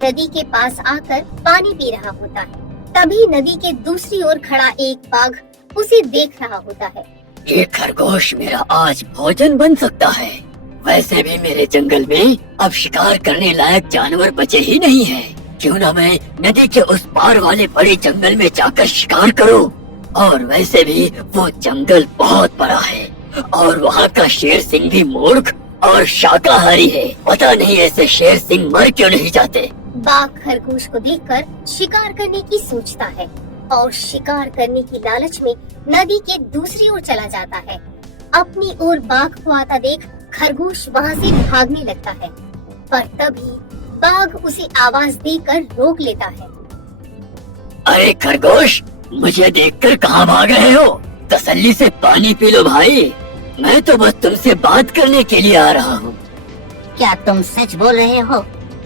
नदी के पास आकर पानी पी रहा होता है। तभी नदी के दूसरी ओर खड़ा एक बाघ उसे देख रहा होता है। ये खरगोश मेरा आज भोजन बन सकता है। वैसे भी मेरे जंगल में अब शिकार करने लायक जानवर बचे ही नहीं हैं। क्यों ना मैं नदी के उस पार वाले बड़े जंगल में जाकर शिकार करूं। और वैसे भी वो जंगल बहुत बड़ा है और वहाँ का शेर सिंह भी मूर्ख और शाकाहारी है। पता नहीं ऐसे शेर सिंह मर क्यों नहीं जाते। बाघ खरगोश को देखकर शिकार करने की सोचता है और शिकार करने की लालच में नदी के दूसरी ओर चला जाता है। अपनी ओर बाघ को आता देख खरगोश वहाँ से भागने लगता है, पर तभी बाघ उसे आवाज देकर रोक लेता है। अरे खरगोश, मुझे देखकर कहाँ भाग रहे हो? तसल्ली से पानी पी लो भाई। मैं तो बस तुमसे बात करने के लिए आ रहा हूँ। क्या तुम सच बोल रहे हो?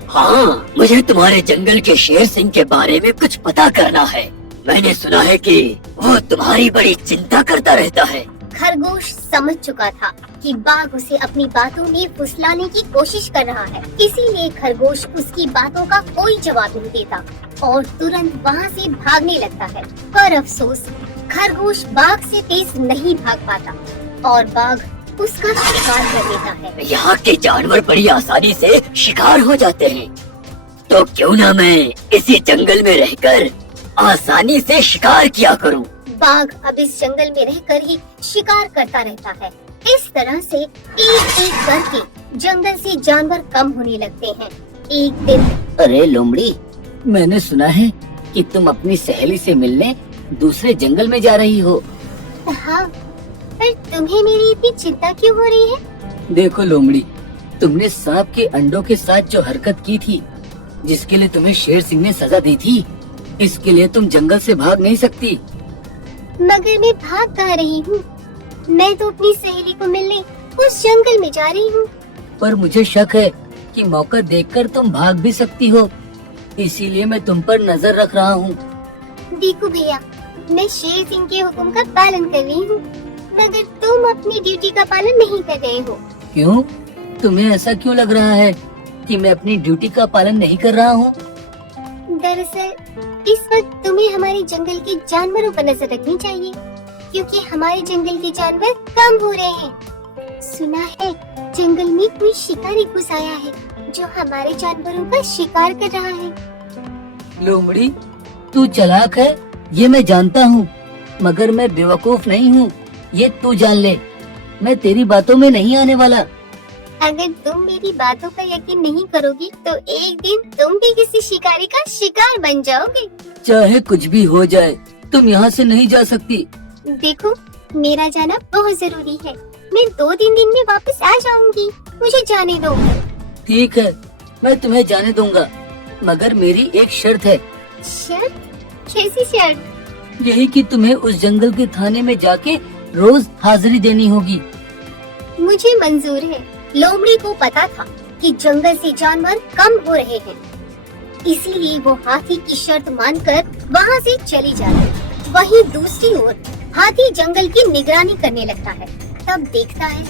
हाँ, मुझे तुम्हारे जंगल के शेर सिंह के बारे में कुछ पता करना है। मैंने सुना है कि वो तुम्हारी बड़ी चिंता करता रहता है। खरगोश समझ चुका था कि बाघ उसे अपनी बातों में फुसलाने की कोशिश कर रहा है, इसीलिए खरगोश उसकी बातों का कोई जवाब नहीं देता और तुरंत वहाँ से भागने लगता है। पर अफसोस, खरगोश बाघ से तेज नहीं भाग पाता और बाघ उसका शिकार कर लेता है। यहाँ के जानवर बड़ी आसानी से शिकार हो जाते हैं, तो क्यों ना मैं इसी जंगल में रहकर आसानी से शिकार किया करूं। बाघ अब इस जंगल में रहकर ही शिकार करता रहता है। इस तरह से एक एक करके जंगल से जानवर कम होने लगते हैं। एक दिन, अरे लोमड़ी, मैंने सुना है कि तुम अपनी सहेली से मिलने दूसरे जंगल में जा रही हो। हाँ, पर तुम्हें मेरी इतनी चिंता क्यों हो रही है? देखो लोमड़ी, तुमने सांप के अंडों के साथ जो हरकत की थी, जिसके लिए तुम्हें शेर सिंह ने सजा दी थी, इसके लिए तुम जंगल से भाग नहीं सकती। मगर मैं भाग कहाँ रही हूँ? मैं तो अपनी सहेली को मिलने उस जंगल में जा रही हूँ। पर मुझे शक है कि मौका देखकर तुम भाग भी सकती हो, इसीलिए मैं तुम पर नजर रख रहा हूँ। देखो भैया, मैं शेर सिंह के हुक्म का पालन कर रही हूँ, मगर तुम अपनी ड्यूटी का पालन नहीं कर रहे हो। क्यों? तुम्हें ऐसा क्यों लग रहा है कि मैं अपनी ड्यूटी का पालन नहीं कर रहा हूँ? दरअसल इस वक्त तुम्हें हमारे जंगल के जानवरों पर नजर रखनी चाहिए, क्योंकि हमारे जंगल के जानवर कम हो रहे हैं। सुना है जंगल में कोई शिकारी घुस आया है जो हमारे जानवरों का शिकार कर रहा है। लोमड़ी, तू चालाक है, ये मैं जानता हूँ, मगर मैं बेवकूफ नहीं हूँ, ये तू जान ले। मैं तेरी बातों में नहीं आने वाला। अगर तुम मेरी बातों का यकीन नहीं करोगी तो एक दिन तुम भी किसी शिकारी का शिकार बन जाओगे। चाहे कुछ भी हो जाए, तुम यहाँ से नहीं जा सकती। देखो, मेरा जाना बहुत जरूरी है। मैं 2-3 दिन में वापस आ जाऊंगी, मुझे जाने दो। ठीक है, मैं तुम्हें जाने दूंगा, मगर मेरी एक शर्त है। शर्त? कैसी शर्त? यही कि तुम्हें उस जंगल के थाने में जाके रोज हाजिरी देनी होगी। मुझे मंजूर है। लोमड़ी को पता था कि जंगल से जानवर कम हो रहे हैं, इसीलिए वो हाथी की शर्त मानकर वहाँ से चली जाती। वहीं दूसरी ओर हाथी जंगल की निगरानी करने लगता है। तब देखता है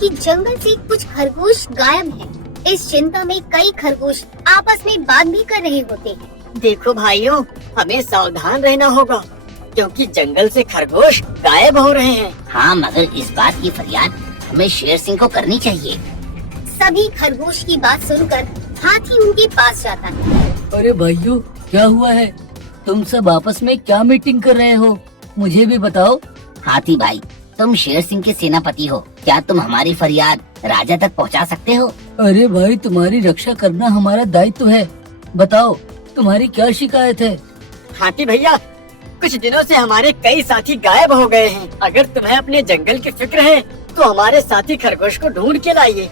कि जंगल से कुछ खरगोश गायब हैं। इस चिंता में कई खरगोश आपस में बात भी कर रहे होते हैं। देखो भाइयों, हमें सावधान रहना होगा, क्योंकि जंगल से खरगोश गायब हो रहे हैं। हाँ, मगर इस बात की फरियाद हमें शेर सिंह को करनी चाहिए। सभी खरगोश की बात सुनकर हाथी उनके पास जाता है। अरे भाइयों, क्या हुआ है? तुम सब आपस में क्या मीटिंग कर रहे हो? मुझे भी बताओ। हाथी भाई, तुम शेर सिंह के सेनापति हो, क्या तुम हमारी फरियाद राजा तक पहुंचा सकते हो? अरे भाई, तुम्हारी रक्षा करना हमारा दायित्व है। बताओ, तुम्हारी क्या शिकायत है? हाथी भैया, कुछ दिनों से हमारे कई साथी गायब हो गए हैं। अगर तुम्हें अपने जंगल की फिक्र है तो हमारे साथी खरगोश को ढूंढ के लाइए।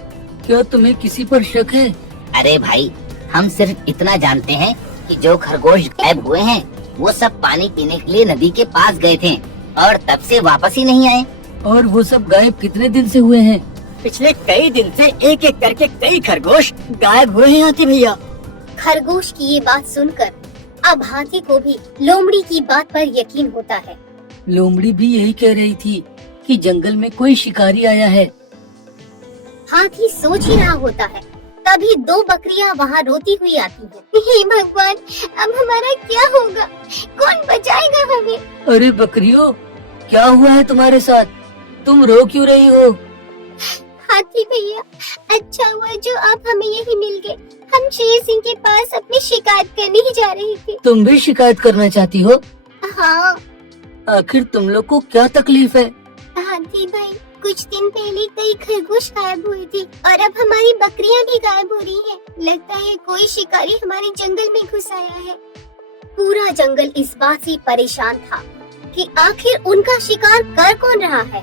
क्या तुम्हें किसी पर शक है? अरे भाई, हम सिर्फ इतना जानते हैं कि जो खरगोश गायब हुए हैं वो सब पानी पीने के लिए नदी के पास गए थे और तब से वापस ही नहीं आए। और वो सब गायब कितने दिन से हुए हैं? पिछले कई दिन से एक एक करके कई खरगोश गायब हुए हैं हाथी भैया। खरगोश की ये बात सुनकर अब हाथी को भी लोमड़ी की बात पर यकीन होता है। लोमड़ी भी यही कह रही थी कि जंगल में कोई शिकारी आया है। हाथी सोच ही रहा होता है, तभी 2 बकरियां वहाँ रोती हुई आती हैं। हे भगवान, अब हमारा क्या होगा? कौन बचाएगा हमें? अरे बकरियों, क्या हुआ है तुम्हारे साथ? तुम रो क्यों रही हो? हाथी भैया, अच्छा हुआ जो आप हमें यही मिल गए। हम शेर सिंह के पास अपनी शिकायत करने ही जा रहे थे। तुम भी शिकायत करना चाहती हो? हाँ आखिर तुम लोग को क्या तकलीफ है? हाथी भाई, कुछ दिन पहले कई खरगोश गायब हुए थे और अब हमारी बकरियां भी गायब हो रही हैं। लगता है कोई शिकारी हमारे जंगल में घुस आया है। पूरा जंगल इस बात से परेशान था कि आखिर उनका शिकार कर कौन रहा है।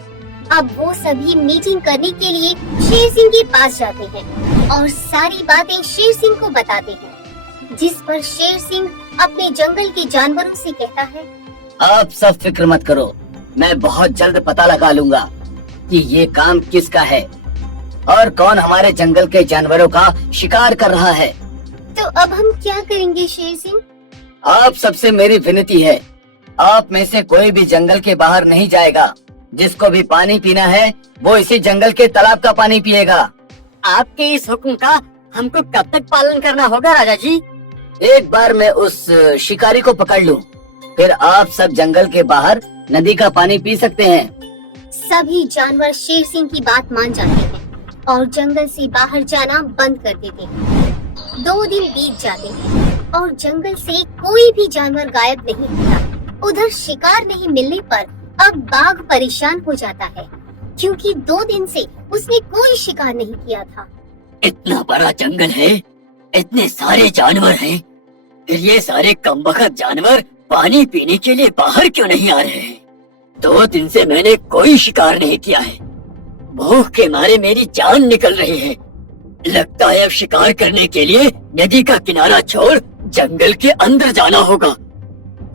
अब वो सभी मीटिंग करने के लिए शेर सिंह के पास जाते हैं और सारी बातें शेर सिंह को बताते हैं, जिस पर शेर सिंह अपने जंगल के जानवरों से कहता है, आप सब फिक्र मत करो, मैं बहुत जल्द पता लगा लूंगा कि ये काम किसका है और कौन हमारे जंगल के जानवरों का शिकार कर रहा है। तो अब हम क्या करेंगे शेर सिंह? आप सबसे मेरी विनती है, आप में से कोई भी जंगल के बाहर नहीं जाएगा। जिसको भी पानी पीना है वो इसी जंगल के तालाब का पानी पिएगा। आपके इस हुक्म का हमको कब तक पालन करना होगा राजा जी? एक बार मैं उस शिकारी को पकड़ लूं, फिर आप सब जंगल के बाहर नदी का पानी पी सकते हैं। सभी जानवर शेर सिंह की बात मान जाते हैं और जंगल से बाहर जाना बंद कर देते हैं। 2 दिन बीत जाते हैं और जंगल से कोई भी जानवर गायब नहीं होता। उधर शिकार नहीं मिलने पर अब बाघ परेशान हो जाता है, क्योंकि 2 दिन से उसने कोई शिकार नहीं किया था। इतना बड़ा जंगल है, इतने सारे जानवर हैं, फिर ये सारे कमबख्त जानवर पानी पीने के लिए बाहर क्यों नहीं आ रहे हैं? 2 दिन से मैंने कोई शिकार नहीं किया है। भूख के मारे मेरी जान निकल रही है। लगता है अब शिकार करने के लिए नदी का किनारा छोड़ जंगल के अंदर जाना होगा।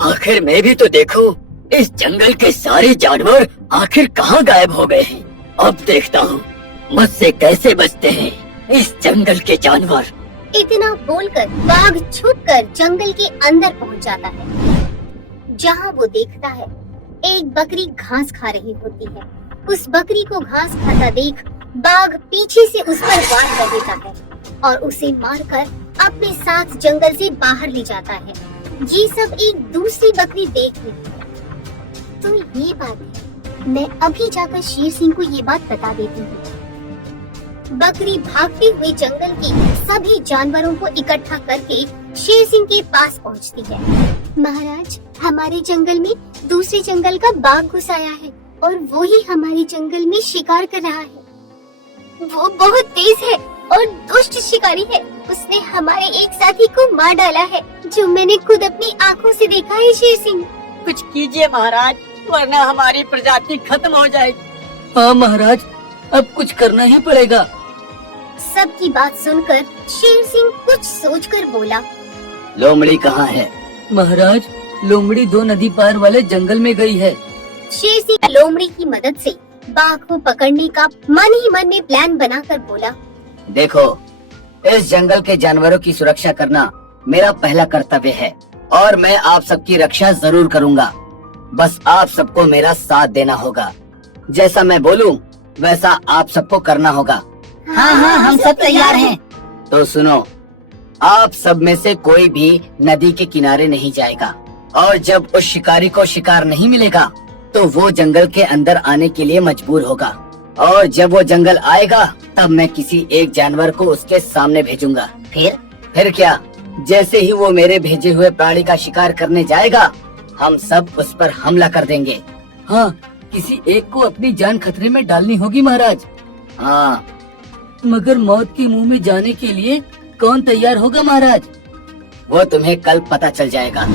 आखिर मैं भी तो देखूं, इस जंगल के सारे जानवर आखिर कहाँ गायब हो गए हैं। अब देखता हूँ मुझसे कैसे बचते हैं इस जंगल के जानवर। इतना बोलकर बाघ छुपकर जंगल के अंदर पहुंच जाता है, जहां वो देखता है एक बकरी घास खा रही होती है। उस बकरी को घास खाता देख बाघ पीछे से उस पर वार कर देता है और उसे मारकर अपने साथ जंगल से बाहर ले जाता है। ये सब एक दूसरी बकरी देख रही है। तो ये बात है, मैं अभी जाकर शेर सिंह को ये बात बता देती हूँ। बकरी भागते हुए जंगल के सभी जानवरों को इकट्ठा करके शेर सिंह के पास पहुँचती है। महाराज, हमारे जंगल में दूसरे जंगल का बाघ घुस आया है और वो ही हमारे जंगल में शिकार कर रहा है। वो बहुत तेज है और दुष्ट शिकारी है। उसने हमारे एक साथी को मार डाला है, जो मैंने खुद अपनी आंखों से देखा है। शेर सिंह, कुछ कीजिए महाराज, वरना हमारी प्रजाति खत्म हो जाएगी। हाँ महाराज, अब कुछ करना ही पड़ेगा। सबकी बात सुनकर शेर सिंह कुछ सोचकर बोला, लोमड़ी कहाँ है? महाराज, लोमड़ी 2 नदी पार वाले जंगल में गई है। शेर सिंह लोमड़ी की मदद से बाघ को पकड़ने का मन ही मन में प्लान बनाकर बोला, देखो, इस जंगल के जानवरों की सुरक्षा करना मेरा पहला कर्तव्य है और मैं आप सबकी रक्षा जरूर करूंगा। बस आप सबको मेरा साथ देना होगा। जैसा मैं बोलूं वैसा आप सबको करना होगा। हाँ हाँ, हम सब तैयार हैं। तो सुनो, आप सब में से कोई भी नदी के किनारे नहीं जाएगा और जब उस शिकारी को शिकार नहीं मिलेगा तो वो जंगल के अंदर आने के लिए मजबूर होगा और जब वो जंगल आएगा तब मैं किसी एक जानवर को उसके सामने भेजूंगा। फिर क्या, जैसे ही वो मेरे भेजे हुए प्राणी का शिकार करने जाएगा, हम सब उस पर हमला कर देंगे। हाँ, किसी एक को अपनी जान खतरे में डालनी होगी महाराज। हाँ, मगर मौत के मुंह में जाने के लिए कौन तैयार होगा महाराज? वो तुम्हें कल पता चल जाएगा।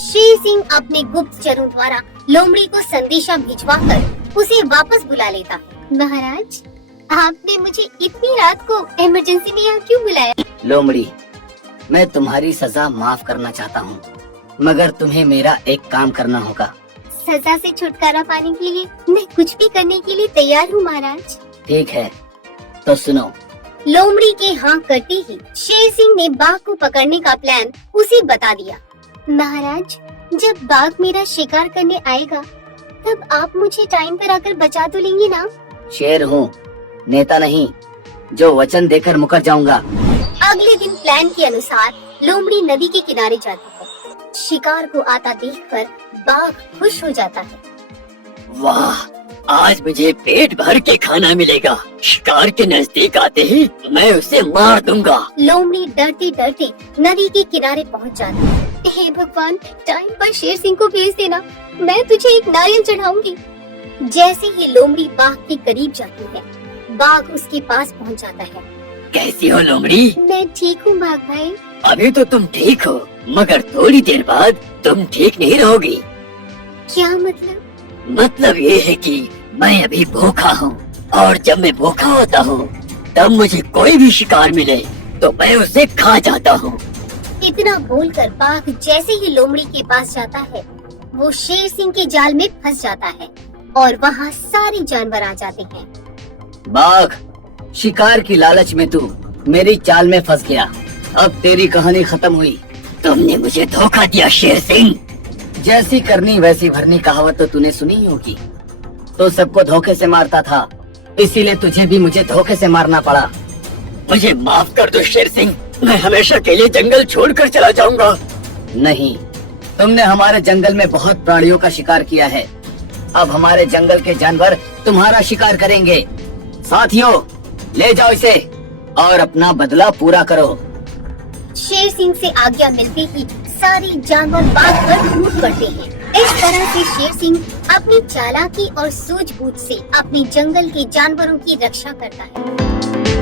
शेर सिंह अपने गुप्तचरों द्वारा लोमड़ी को संदेशा भिजवाकर उसे वापस बुला लेता है। महाराज, आपने मुझे इतनी रात को इमरजेंसी में यहाँ क्यों बुलाया? लोमड़ी, मैं तुम्हारी सजा माफ करना चाहता हूँ, मगर तुम्हें मेरा एक काम करना होगा। सजा से छुटकारा पाने के लिए मैं कुछ भी करने के लिए तैयार हूँ महाराज। ठीक है, तो सुनो। लोमड़ी के हाँ करते ही शेर सिंह ने बाघ को पकड़ने का प्लान उसे बता दिया। महाराज, जब बाघ मेरा शिकार करने आएगा तब आप मुझे टाइम पर आकर बचा तो लेंगे ना? शेर हूँ, नेता नहीं, जो वचन देकर मुकर जाऊंगा। अगले दिन प्लान के अनुसार लोमड़ी नदी के किनारे जाती है। शिकार को आता देखकर बाघ खुश हो जाता है। वाह, आज मुझे पेट भर के खाना मिलेगा। शिकार के नजदीक आते ही मैं उसे मार दूंगा। लोमड़ी डरते डरते नदी के किनारे पहुंच जाती है। हे भगवान, टाइम पर शेर सिंह को भेज देना, मैं तुझे एक नारियल चढ़ाऊंगी। जैसे ही लोमड़ी बाघ के करीब जाती है, बाघ उसके पास पहुंच जाता है। कैसी हो लोमड़ी? मैं ठीक हूँ बाघ भाई। अभी तो तुम ठीक हो, मगर थोड़ी देर बाद तुम ठीक नहीं रहोगी। क्या मतलब? मतलब ये है कि मैं अभी भूखा हूँ, और जब मैं भूखा होता हूँ तब मुझे कोई भी शिकार मिले तो मैं उसे खा जाता हूँ। इतना बोलकर बाघ जैसे ही लोमड़ी के पास जाता है, वो शेर सिंह के जाल में फंस जाता है और वहाँ सारे जानवर आ जाते हैं। बाघ, शिकार की लालच में तू मेरी चाल में फंस गया। अब तेरी कहानी खत्म हुई। तुमने मुझे धोखा दिया शेर सिंह। जैसी करनी वैसी भरनी कहावत तो तूने सुनी ही होगी। तो सबको धोखे से मारता था, इसीलिए तुझे भी मुझे धोखे से मारना पड़ा। मुझे माफ कर दो शेर सिंह, मैं हमेशा के लिए जंगल छोड़कर चला जाऊंगा। नहीं, तुमने हमारे जंगल में बहुत प्राणियों का शिकार किया है। अब हमारे जंगल के जानवर तुम्हारा शिकार करेंगे। साथियों, ले जाओ इसे और अपना बदला पूरा करो। शेर सिंह से आज्ञा मिलते ही सारे जानवर बाघ पर टूट पड़ते हैं। इस तरह से शेर सिंह अपनी चालाकी और सूझबूझ से अपने जंगल के जानवरों की रक्षा करता है।